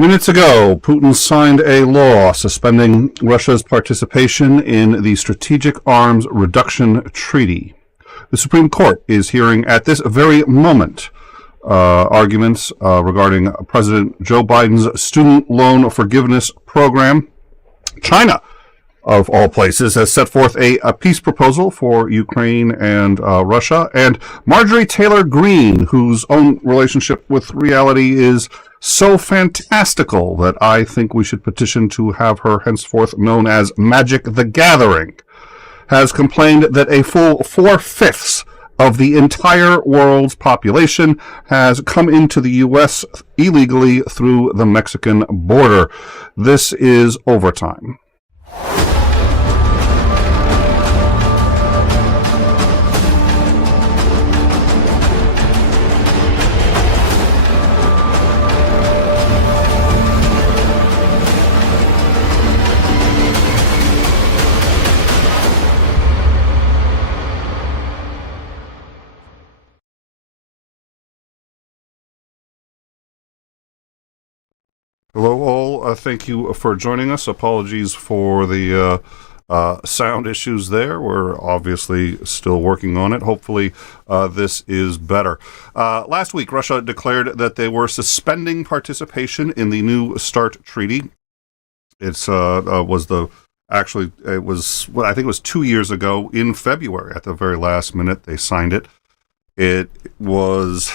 Minutes ago, Putin signed a law suspending Russia's participation in the Strategic Arms Reduction Treaty. The Supreme Court is hearing at this very moment arguments regarding President Joe Biden's student loan forgiveness program. China, of all places, has set forth a peace proposal for Ukraine and Russia. And Marjorie Taylor Greene, whose own relationship with reality is so fantastical that I think we should petition to have her henceforth known as Magic the Gathering, has complained that a full 4/5 of the entire world's population has come into the U.S. illegally through the Mexican border. This is overtime. Hello all, thank you for joining us. Apologies for the sound issues there. We're obviously still working on it. Hopefully this is better. Last week, Russia declared that they were suspending participation in the New START treaty. It was I think it was 2 years ago in February. At the very last minute, they signed it. It was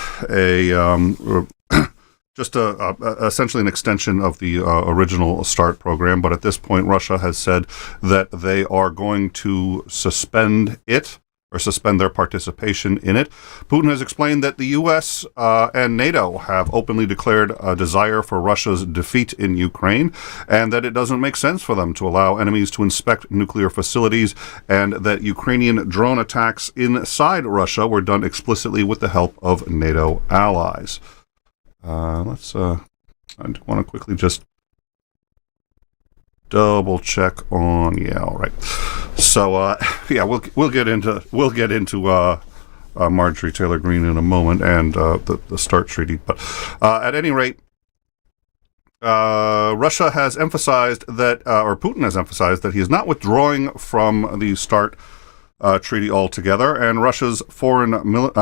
essentially an extension of the original START program, but at this point, Russia has said that they are going to suspend it, or suspend their participation in it. Putin has explained that the U.S. And NATO have openly declared a desire for Russia's defeat in Ukraine, and that it doesn't make sense for them to allow enemies to inspect nuclear facilities, and that Ukrainian drone attacks inside Russia were done explicitly with the help of NATO allies. I want to quickly just double check on, all right. So, we'll get into Marjorie Taylor Greene in a moment and the START treaty. But at any rate, Russia has emphasized that, or Putin has emphasized that he is not withdrawing from the START treaty altogether, and Russia's foreign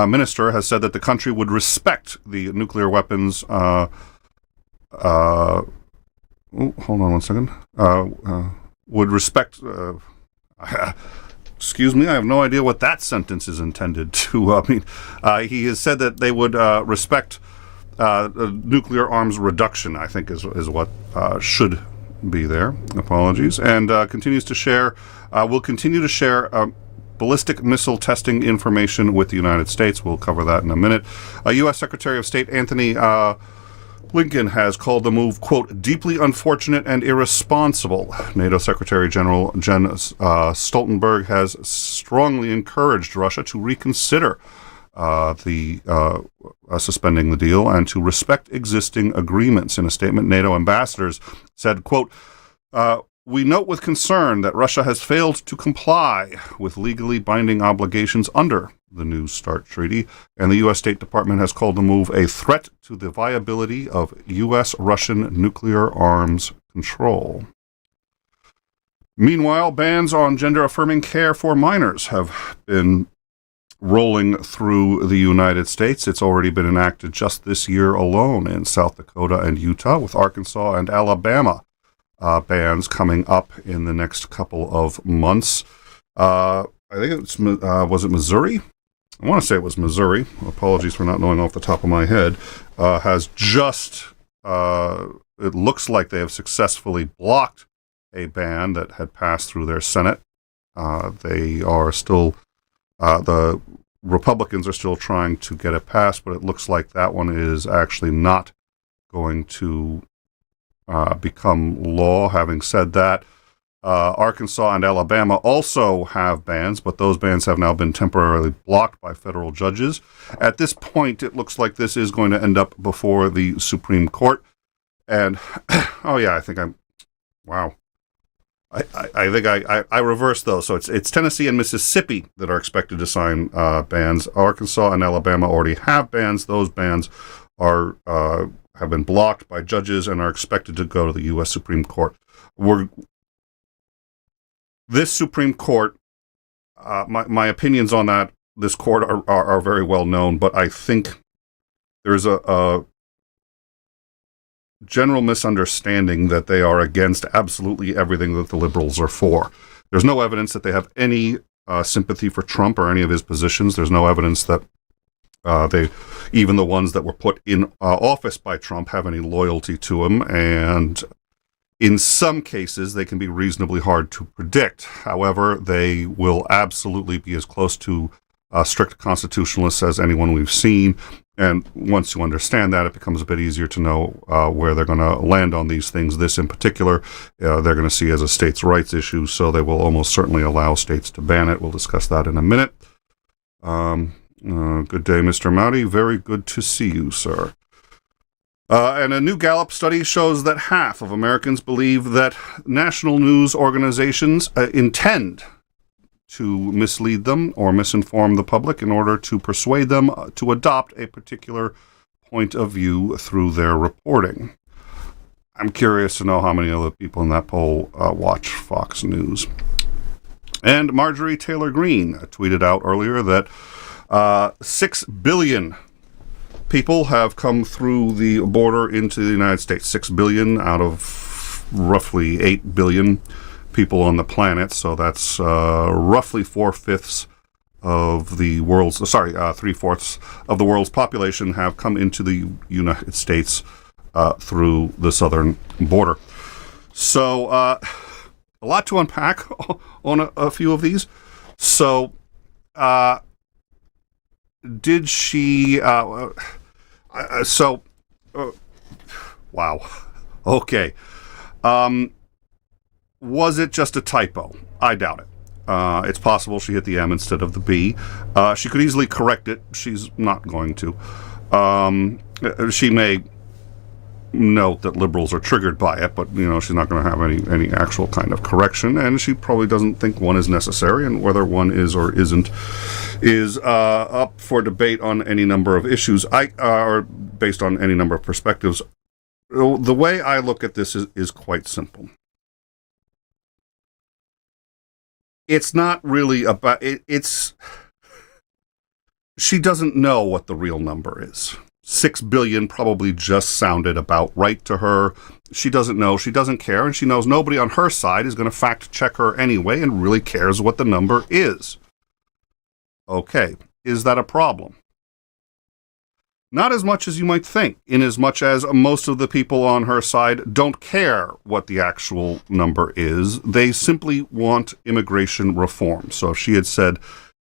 minister has said that the country would respect the nuclear weapons. Hold on one second. Would respect. Excuse me, I have no idea what that sentence is intended to mean. He has said that they would respect nuclear arms reduction, I think is what should be there. Apologies. And continues to share, will continue to share ballistic missile testing information with the United States. We'll cover that in a minute. U.S. Secretary of State Anthony Blinken has called the move, quote, deeply unfortunate and irresponsible. NATO Secretary General Jens Stoltenberg has strongly encouraged Russia to reconsider suspending the deal and to respect existing agreements. In a statement, NATO ambassadors said, quote, we note with concern that Russia has failed to comply with legally binding obligations under the New START treaty, and the U.S. State Department has called the move a threat to the viability of U.S.-Russian nuclear arms control. Meanwhile, bans on gender-affirming care for minors have been rolling through the United States. It's already been enacted just this year alone in South Dakota and Utah, with Arkansas and Alabama bans coming up in the next couple of months. I think it's, was it Missouri? I want to say it was Missouri. Apologies for not knowing off the top of my head. Has just, it looks like they have successfully blocked a ban that had passed through their Senate. They are still, the Republicans are still trying to get it passed, but it looks like that one is actually not going to become law. Having said that, Arkansas and Alabama also have bans, but those bans have now been temporarily blocked by federal judges. At this point, it looks like this is going to end up before the Supreme Court. And, oh yeah, I think I'm, wow. I think I reversed those. So it's Tennessee and Mississippi that are expected to sign bans. Arkansas and Alabama already have bans. Those bans are have been blocked by judges and are expected to go to the U.S. Supreme Court. This Supreme Court, my opinions on this court are very well known, but I think there's a general misunderstanding that they are against absolutely everything that the liberals are for. There's no evidence that they have any sympathy for Trump or any of his positions. There's no evidence that even the ones that were put in office by Trump, have any loyalty to him. And in some cases, they can be reasonably hard to predict. However, they will absolutely be as close to strict constitutionalists as anyone we've seen. And once you understand that, it becomes a bit easier to know where they're going to land on these things. This in particular, they're going to see as a states' rights issue, so they will almost certainly allow states to ban it. We'll discuss that in a minute. Good day, Mr. 𝐓𝐢𝐬𝐷. Very good to see you, sir. And a new Gallup study shows that half of Americans believe that national news organizations intend to mislead them or misinform the public in order to persuade them to adopt a particular point of view through their reporting. I'm curious to know how many other people in that poll watch Fox News. And Marjorie Taylor Greene tweeted out earlier that 6 billion people have come through the border into the United States. 6 billion out of roughly 8 billion people on the planet, so that's roughly 3/4 of the world's population have come into the United States through the southern border. So a lot to unpack on a few of these. So did she wow. Okay. Was it just a typo? I doubt it. It's possible she hit the M instead of the B. She could easily correct it. She's not going to. She may note that liberals are triggered by it, but she's not going to have any actual kind of correction, and she probably doesn't think one is necessary, and whether one is or isn't is up for debate on any number of issues, or based on any number of perspectives. The way I look at this is quite simple. It's not really about she doesn't know what the real number is. 6 billion probably just sounded about right to her. She doesn't know, she doesn't care, and she knows nobody on her side is going to fact check her anyway and really cares what the number is. Okay, is that a problem? Not as much as you might think, in as much as most of the people on her side don't care what the actual number is. They simply want immigration reform. So if she had said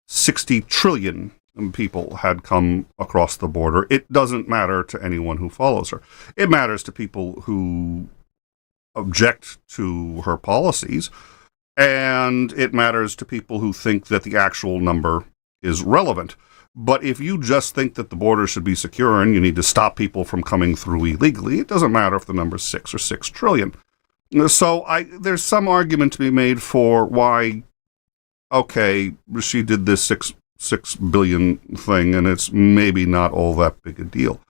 60 trillion people had come across the border, it doesn't matter to anyone who follows her. It matters to people who object to her policies, and it matters to people who think that the actual number is relevant. But if you just think that the border should be secure and you need to stop people from coming through illegally, it doesn't matter if the number is 6 or 6 trillion. So there's some argument to be made for why, okay, she did this 6 billion thing, and it's maybe not all that big a deal.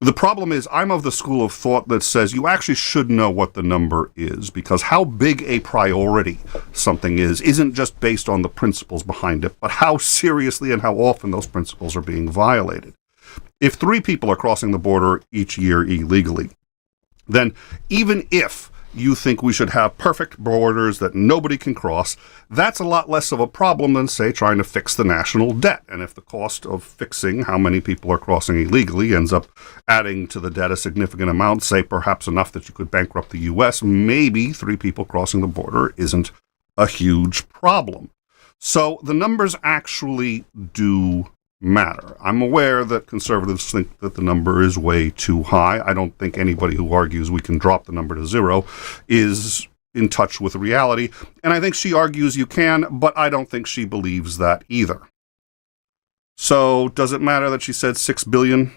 The problem is, I'm of the school of thought that says you actually should know what the number is, because how big a priority something is isn't just based on the principles behind it, but how seriously and how often those principles are being violated. If 3 people are crossing the border each year illegally, then even if you think we should have perfect borders that nobody can cross, that's a lot less of a problem than, say, trying to fix the national debt. And if the cost of fixing how many people are crossing illegally ends up adding to the debt a significant amount, say perhaps enough that you could bankrupt the U.S., maybe 3 people crossing the border isn't a huge problem. So the numbers actually do matter. I'm aware that conservatives think that the number is way too high. I don't think anybody who argues we can drop the number to 0 is in touch with reality. And I think she argues you can, but I don't think she believes that either. So does it matter that she said 6 billion?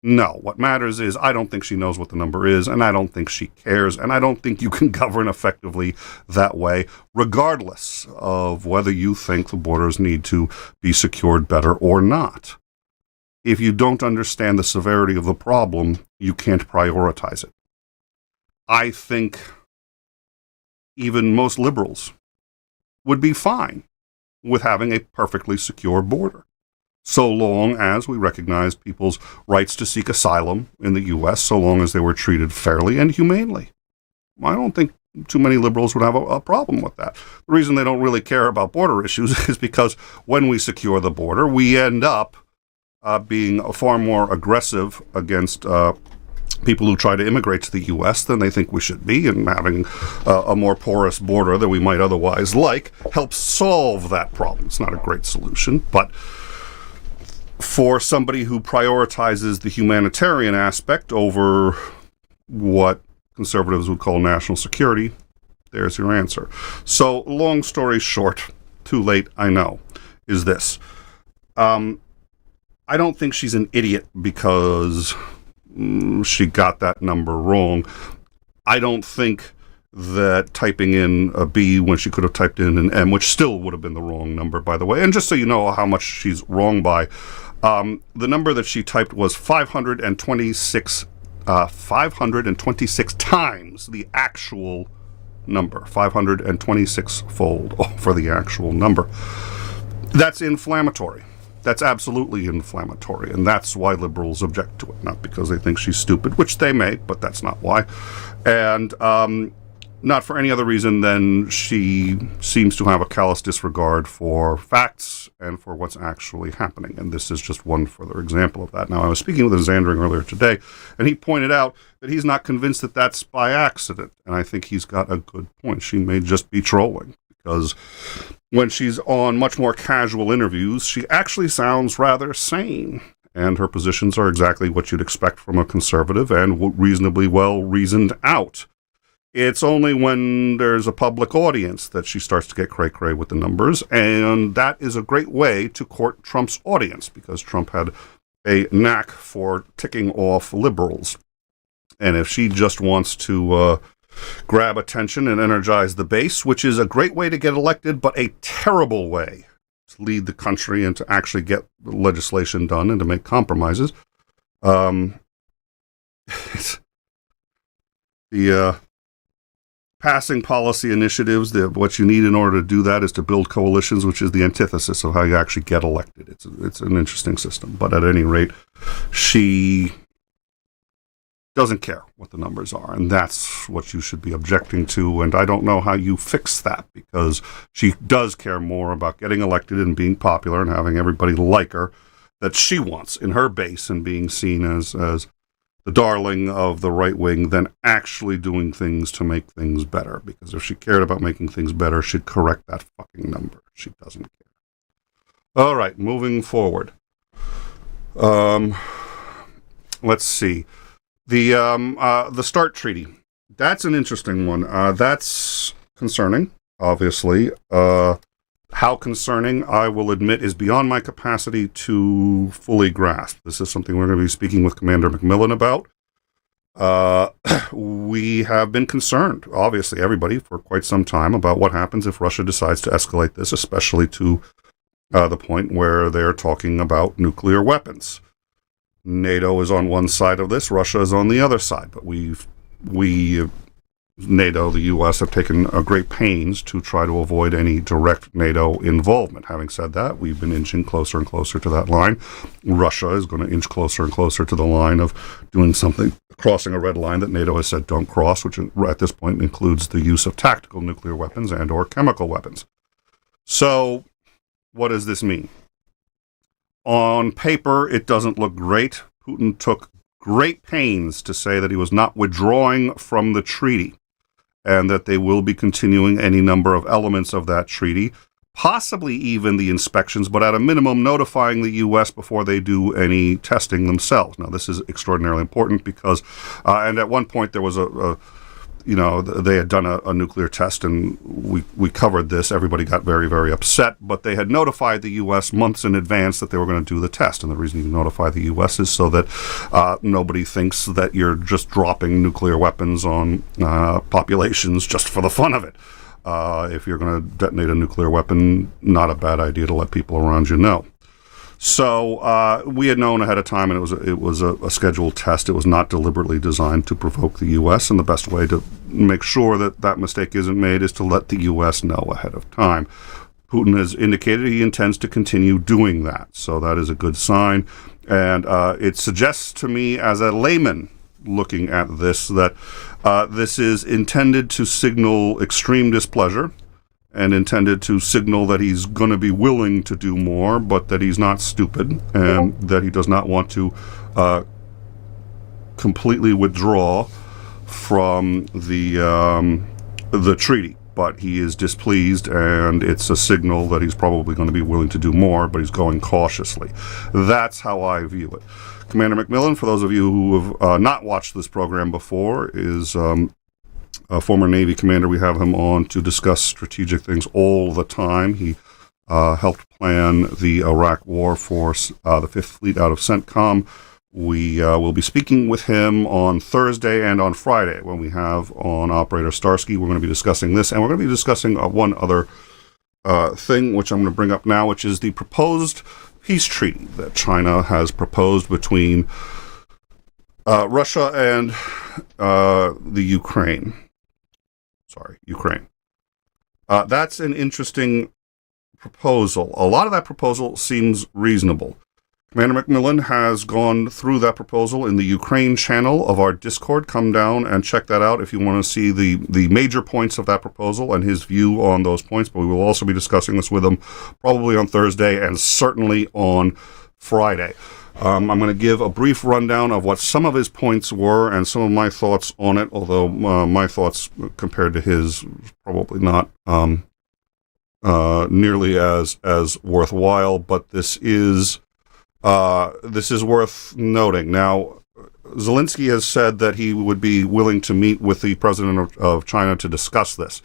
No. What matters is I don't think she knows what the number is, and I don't think she cares, and I don't think you can govern effectively that way, regardless of whether you think the borders need to be secured better or not. if you don't understand the severity of the problem, you can't prioritize it. I think even most liberals would be fine with having a perfectly secure border, so long as we recognize people's rights to seek asylum in the U.S., so long as they were treated fairly and humanely. I don't think too many liberals would have a problem with that. The reason they don't really care about border issues is because when we secure the border, we end up being far more aggressive against people who try to immigrate to the U.S. than they think we should be, and having a more porous border than we might otherwise like helps solve that problem. It's not a great solution, but for somebody who prioritizes the humanitarian aspect over what conservatives would call national security, there's your answer. So, long story short, too late, I know, is this. I don't think she's an idiot because she got that number wrong. I don't think that typing in a B when she could have typed in an M, which still would have been the wrong number, by the way, and just so you know how much she's wrong by, the number that she typed was 526 times the actual number, 526-fold for the actual number. That's inflammatory. That's absolutely inflammatory, and that's why liberals object to it, not because they think she's stupid, which they may, but that's not why, and not for any other reason than she seems to have a callous disregard for facts and for what's actually happening, and this is just one further example of that. Now, I was speaking with Zandring earlier today, and he pointed out that he's not convinced that that's by accident, and I think he's got a good point. She may just be trolling, because when she's on much more casual interviews, she actually sounds rather sane, and her positions are exactly what you'd expect from a conservative and reasonably well reasoned out. It's only when there's a public audience that she starts to get cray-cray with the numbers, and that is a great way to court Trump's audience, because Trump had a knack for ticking off liberals. And if she just wants to grab attention and energize the base, which is a great way to get elected, but a terrible way to lead the country and to actually get legislation done and to make compromises. The passing policy initiatives, what you need in order to do that is to build coalitions, which is the antithesis of how you actually get elected. It's an interesting system, but at any rate, she doesn't care what the numbers are, and that's what you should be objecting to, and I don't know how you fix that, because she does care more about getting elected and being popular and having everybody like her that she wants in her base and being seen as the darling of the right wing than actually doing things to make things better, because if she cared about making things better, she'd correct that fucking number. She doesn't care. All right, moving forward. Let's see. The START treaty. That's an interesting one. That's concerning, obviously. How concerning, I will admit, is beyond my capacity to fully grasp. This is something we're going to be speaking with Commander McMillan about. We have been concerned, obviously, everybody, for quite some time about what happens if Russia decides to escalate this, especially to the point where they're talking about nuclear weapons. NATO is on one side of this, Russia is on the other side, but NATO, the U.S., have taken a great pains to try to avoid any direct NATO involvement. Having said that, we've been inching closer and closer to that line. Russia is going to inch closer and closer to the line of doing something, crossing a red line that NATO has said don't cross, which at this point includes the use of tactical nuclear weapons and or chemical weapons. So what does this mean? On paper, it doesn't look great. Putin took great pains to say that he was not withdrawing from the treaty and that they will be continuing any number of elements of that treaty, possibly even the inspections, but at a minimum notifying the U.S. before they do any testing themselves. Now, this is extraordinarily important because, and at one point there was they had done a nuclear test, and we covered this. Everybody got very, very upset, but they had notified the U.S. months in advance that they were going to do the test. And the reason you notify the U.S. is so that nobody thinks that you're just dropping nuclear weapons on populations just for the fun of it. If you're going to detonate a nuclear weapon, not a bad idea to let people around you know. So we had known ahead of time, and it was a scheduled test. It was not deliberately designed to provoke the U.S., and the best way to make sure that that mistake isn't made is to let the U.S. know ahead of time. Putin has indicated he intends to continue doing that, so that is a good sign. And it suggests to me, as a layman looking at this, that this is intended to signal extreme displeasure and intended to signal that he's going to be willing to do more, but that he's not stupid and that he does not want to completely withdraw from the treaty. But he is displeased, and it's a signal that he's probably going to be willing to do more, but he's going cautiously. That's how I view it. Commander McMillan, for those of you who have not watched this program before, is a former Navy commander. We have him on to discuss strategic things all the time. He helped plan the Iraq War for the Fifth Fleet out of CENTCOM. We will be speaking with him on Thursday and on Friday when we have on Operator Starsky. We're going to be discussing this, and we're going to be discussing one other thing, which I'm going to bring up now, which is the proposed peace treaty that China has proposed between Russia and the Ukraine. Ukraine. That's an interesting proposal. A lot of that proposal seems reasonable. Commander McMillan has gone through that proposal in the Ukraine channel of our Discord. Come down and check that out if you want to see the major points of that proposal and his view on those points. But we will also be discussing this with him probably on Thursday and certainly on Friday. I'm going to give a brief rundown of what some of his points were and some of my thoughts on it, although my thoughts compared to his probably not nearly as worthwhile, but this is worth noting. Now, Zelensky has said that he would be willing to meet with the president of China to discuss this.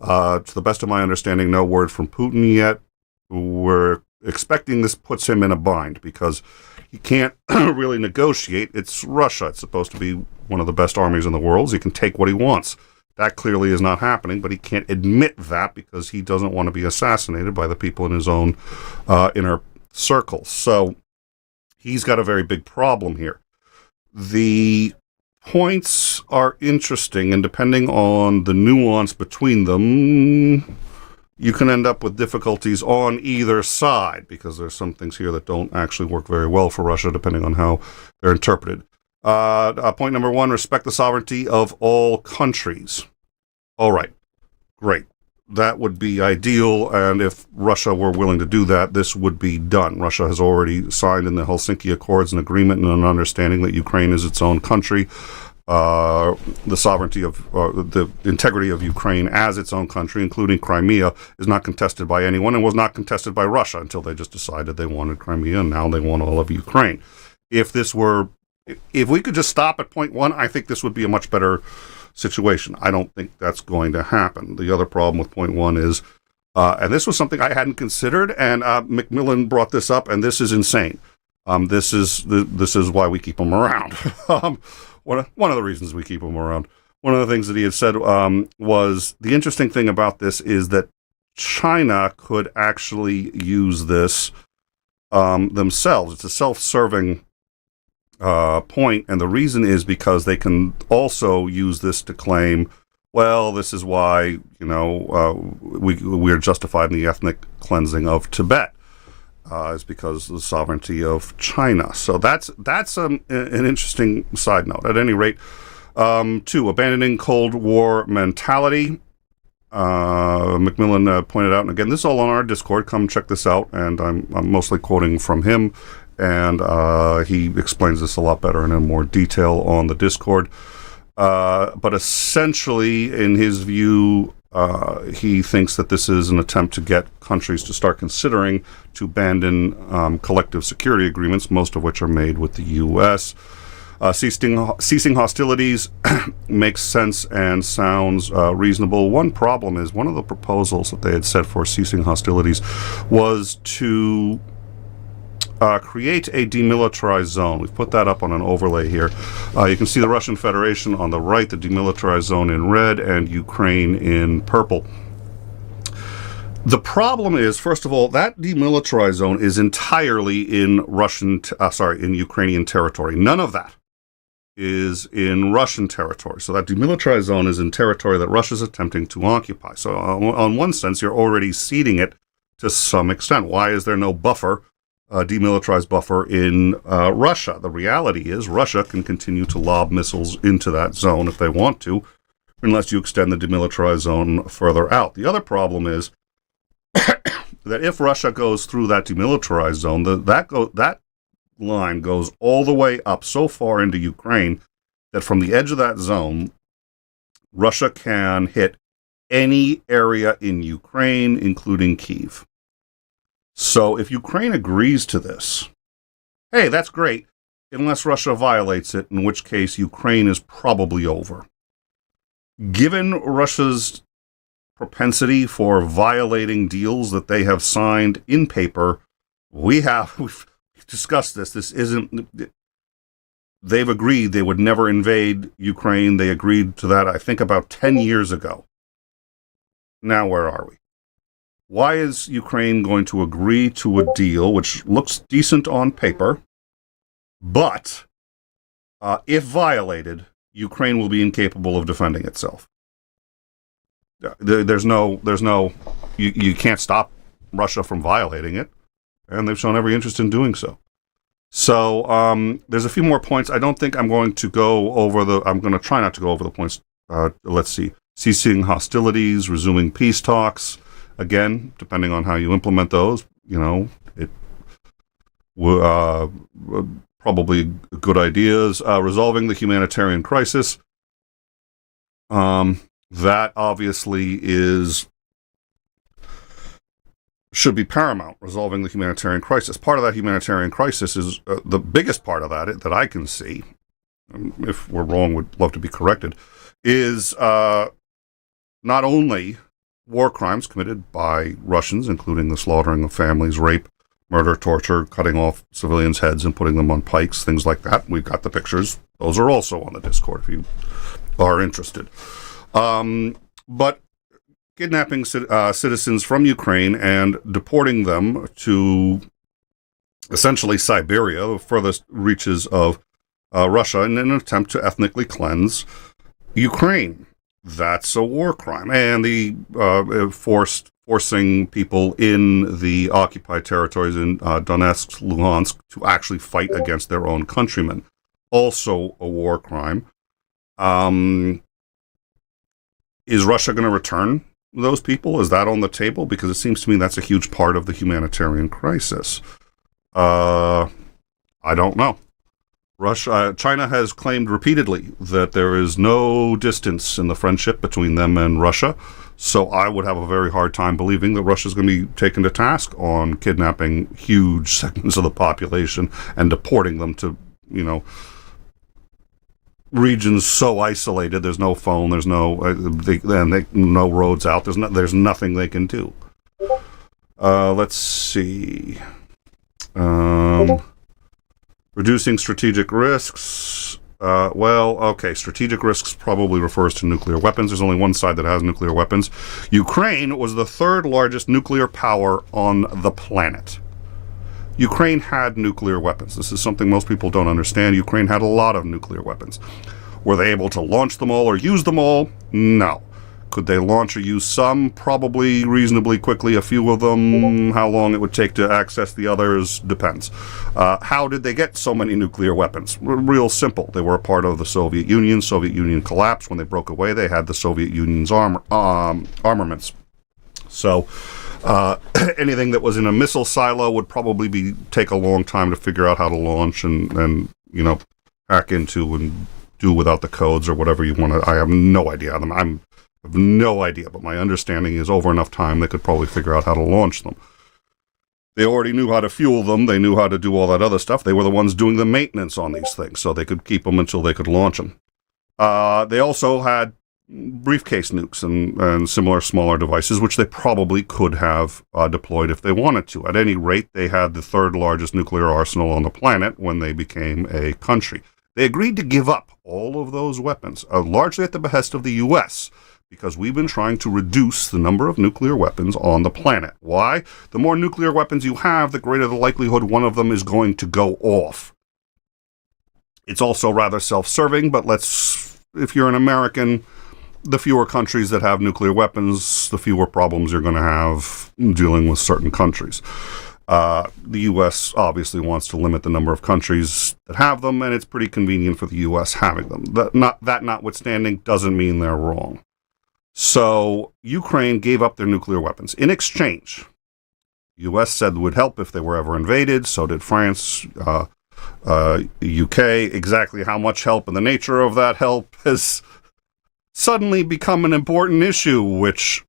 To the best of my understanding, no word from Putin yet. We're expecting this puts him in a bind because he can't really negotiate. It's Russia. It's supposed to be one of the best armies in the world. So he can take what he wants. That clearly is not happening, but he can't admit that because he doesn't want to be assassinated by the people in his own inner circles. So he's got a very big problem here. The points are interesting, and depending on the nuance between them, you can end up with difficulties on either side because there's some things here that don't actually work very well for Russia, depending on how they're interpreted. Point number one, respect the sovereignty of all countries. All right, great. That would be ideal, and if Russia were willing to do that, this would be done. Russia has already signed in the Helsinki Accords an agreement and an understanding that Ukraine is its own country. The sovereignty of the integrity of Ukraine as its own country, including Crimea, is not contested by anyone and was not contested by Russia until they just decided they wanted Crimea, and now they want all of Ukraine. If we could just stop at point one, I think this would be a much better situation. I don't think that's going to happen. The other problem with point one is, and this was something I hadn't considered, and McMillan brought this up, and this is insane. This is why we keep him around. One of the reasons we keep him around. One of the things that he had said was the interesting thing about this is that China could actually use this themselves. It's a self-serving point, and the reason is because they can also use this to claim, well, this is why we're justified in the ethnic cleansing of Tibet. Is because of the sovereignty of China. So that's an interesting side note. At any rate, two, abandoning Cold War mentality. McMillan pointed out, and again, this is all on our Discord. Come check this out. And I'm mostly quoting from him, and he explains this a lot better and in more detail on the Discord. But essentially, in his view, he thinks that this is an attempt to get countries to start considering to abandon collective security agreements, most of which are made with the U.S. Ceasing hostilities makes sense and sounds reasonable. One problem is one of the proposals that they had set for ceasing hostilities was to create a demilitarized zone. We've put that up on an overlay here. You can see the Russian Federation on the right, the demilitarized zone in red, and Ukraine in purple. The problem is, first of all, that demilitarized zone is entirely in in Ukrainian territory. None of that is in Russian territory. So that demilitarized zone is in territory that Russia's attempting to occupy. So on one sense, you're already ceding it to some extent. Why is there no buffer, demilitarized buffer in Russia? The reality is Russia can continue to lob missiles into that zone if they want to, unless you extend the demilitarized zone further out. The other problem is that if Russia goes through that demilitarized zone, that line goes all the way up so far into Ukraine that from the edge of that zone, Russia can hit any area in Ukraine, including Kyiv. So if Ukraine agrees to this, hey, that's great, unless Russia violates it, in which case Ukraine is probably over. Given Russia's propensity for violating deals that they have signed in paper, we've discussed this. They've agreed they would never invade Ukraine. They agreed to that, I think, about 10 years ago. Now, where are we? Why is Ukraine going to agree to a deal which looks decent on paper, but if violated, Ukraine will be incapable of defending itself? You can't stop Russia from violating it, and they've shown every interest in doing so. So there's a few more points. I don't think I'm going to go over I'm going to try not to go over the points. Let's see. Ceasing hostilities, resuming peace talks. Again, depending on how you implement those, it probably good ideas. Resolving the humanitarian crisis. That obviously should be paramount, resolving the humanitarian crisis. Part of that humanitarian crisis is the biggest part of that I can see, if we're wrong, would love to be corrected, is not only war crimes committed by Russians, including the slaughtering of families, rape, murder, torture, cutting off civilians' heads and putting them on pikes, things like that. We've got the pictures. Those are also on the Discord if you are interested. But kidnapping citizens from Ukraine and deporting them to essentially Siberia, the furthest reaches of Russia, in an attempt to ethnically cleanse Ukraine. That's a war crime. And the forcing people in the occupied territories in Donetsk, Luhansk, to actually fight against their own countrymen. Also a war crime. Is Russia going to return those people? Is that on the table? Because it seems to me that's a huge part of the humanitarian crisis. I don't know. China has claimed repeatedly that there is no distance in the friendship between them and Russia. So I would have a very hard time believing that Russia is going to be taken to task on kidnapping huge segments of the population and deporting them to, regions so isolated. There's no phone. There's no no roads out. There's nothing they can do. Let's see. Reducing strategic risks. Strategic risks probably refers to nuclear weapons. There's only one side that has nuclear weapons. Ukraine was the third largest nuclear power on the planet. Ukraine had nuclear weapons. This is something most people don't understand. Ukraine had a lot of nuclear weapons. Were they able to launch them all or use them all? No. Could they launch or use some? Probably reasonably quickly, a few of them. How long it would take to access the others depends. How did they get so many nuclear weapons? Real simple. They were a part of the Soviet Union. Soviet Union collapsed. When they broke away, they had the Soviet Union's armaments. So anything that was in a missile silo would probably take a long time to figure out how to launch and hack into and do without the codes or whatever you want to. I have no idea. I have no idea, but my understanding is over enough time they could probably figure out how to launch them. They already knew how to fuel them. They knew how to do all that other stuff. They were the ones doing the maintenance on these things, so they could keep them until they could launch them. They also had briefcase nukes and similar smaller devices, which they probably could have deployed if they wanted to. At any rate, they had the third largest nuclear arsenal on the planet when they became a country. They agreed to give up all of those weapons, largely at the behest of the U.S., because we've been trying to reduce the number of nuclear weapons on the planet. Why? The more nuclear weapons you have, the greater the likelihood one of them is going to go off. It's also rather self-serving, but if you're an American, the fewer countries that have nuclear weapons, the fewer problems you're going to have dealing with certain countries. The U.S. obviously wants to limit the number of countries that have them, and it's pretty convenient for the U.S. having them. That notwithstanding doesn't mean they're wrong. So Ukraine gave up their nuclear weapons. In exchange, the U.S. said it would help if they were ever invaded. So did France, UK. Exactly how much help and the nature of that help has suddenly become an important issue, which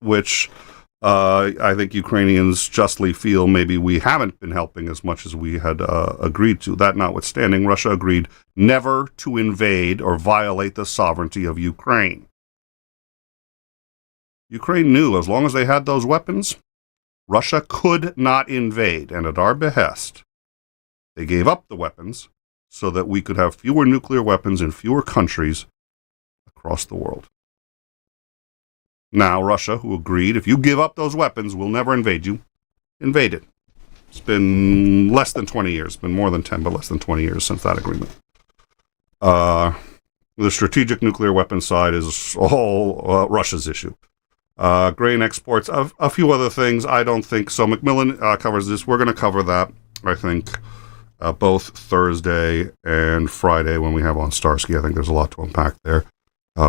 I think Ukrainians justly feel maybe we haven't been helping as much as we had agreed to. That notwithstanding, Russia agreed never to invade or violate the sovereignty of Ukraine. Ukraine knew as long as they had those weapons, Russia could not invade, and at our behest, they gave up the weapons so that we could have fewer nuclear weapons in fewer countries across the world. Now, Russia, who agreed, if you give up those weapons, we'll never invade you, invaded. It's been less than 20 years. It's been more than 10, but less than 20 years since that agreement. The strategic nuclear weapon side is all Russia's issue. Grain exports, a few other things. I don't think so. Macmillan covers this. We're going to cover that, I think, both Thursday and Friday when we have on Starsky. I think there's a lot to unpack there.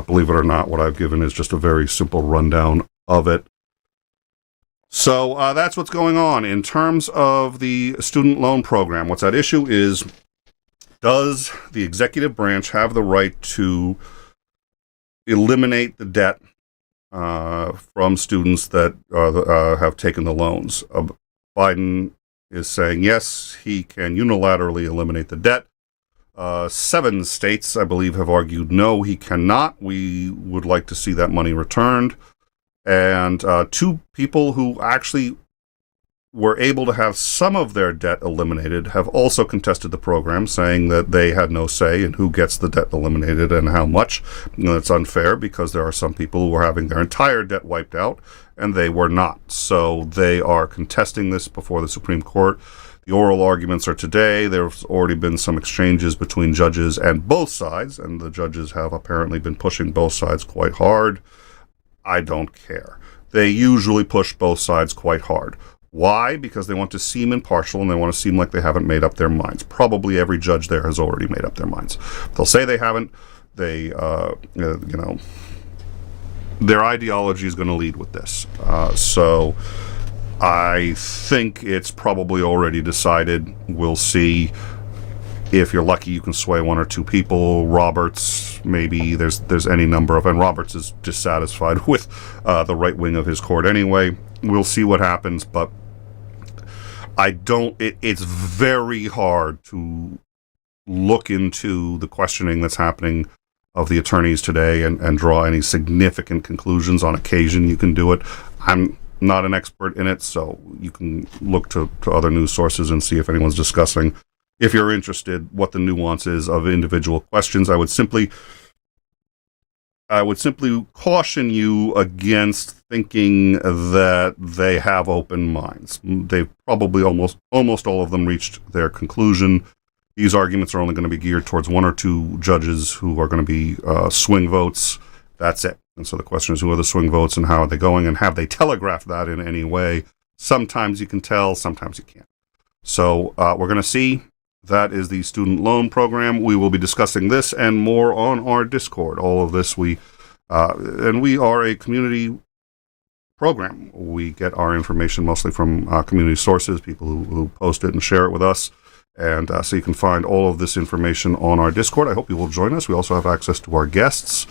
Believe it or not, what I've given is just a very simple rundown of it. So that's what's going on. In terms of the student loan program, what's at issue is, does the executive branch have the right to eliminate the debt from students that have taken the loans? Biden is saying yes, he can unilaterally eliminate the debt. 7 states, I believe, have argued no, he cannot. We would like to see that money returned. And 2 people who actually were able to have some of their debt eliminated have also contested the program, saying that they had no say in who gets the debt eliminated and how much. It's unfair because there are some people who are having their entire debt wiped out, and they were not. So they are contesting this before the Supreme Court. The oral arguments are today. There's already been some exchanges between judges and both sides, and the judges have apparently been pushing both sides quite hard. I don't care. They usually push both sides quite hard. Why? Because they want to seem impartial and they want to seem like they haven't made up their minds. Probably every judge there has already made up their minds. They'll say they haven't. They, their ideology is going to lead with this. So I think it's probably already decided. We'll see. If you're lucky, you can sway 1 or 2 people. Roberts, maybe there's any number of, and Roberts is dissatisfied with the right wing of his court anyway. We'll see what happens, but it's very hard to look into the questioning that's happening of the attorneys today and draw any significant conclusions. On occasion, you can do it. I'm not an expert in it, so you can look to other news sources and see if anyone's discussing, if you're interested, what the nuance is of individual questions. I would simply caution you against thinking that they have open minds. They've probably almost all of them reached their conclusion. These arguments are only going to be geared towards 1 or 2 judges who are going to be swing votes. That's it. And so the question is, who are the swing votes and how are they going, and have they telegraphed that in any way? Sometimes you can tell, sometimes you can't. So we're going to see. That is the student loan program. We will be discussing this and more on our Discord. All of this and we are a community program. We get our information mostly from community sources, people who post it and share it with us. And so you can find all of this information on our Discord. I hope you will join us. We also have access to our guests.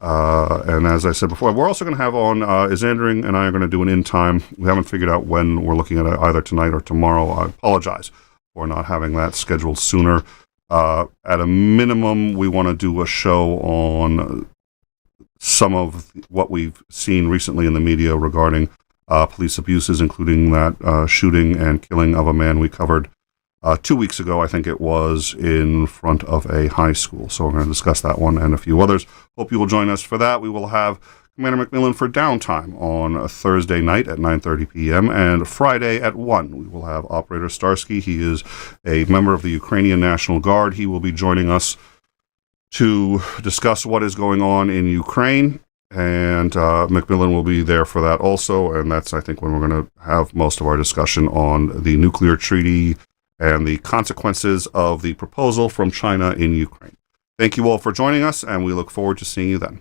And as I said before, we're also going to have on, Isandering and I are going to do an in time. We haven't figured out when we're looking at it, either tonight or tomorrow. I apologize for not having that scheduled sooner. At a minimum, we want to do a show on some of what we've seen recently in the media regarding police abuses, including that shooting and killing of a man we covered 2 weeks ago, I think it was, in front of a high school. So we're going to discuss that one and a few others. Hope you will join us for that. We will have Commander McMillan for downtime on a Thursday night at 9:30 p.m. and Friday at 1. We will have Operator Starsky. He is a member of the Ukrainian National Guard. He will be joining us to discuss what is going on in Ukraine, and McMillan will be there for that also, and that's, I think, when we're going to have most of our discussion on the nuclear treaty and the consequences of the proposal from China in Ukraine. Thank you all for joining us, and we look forward to seeing you then.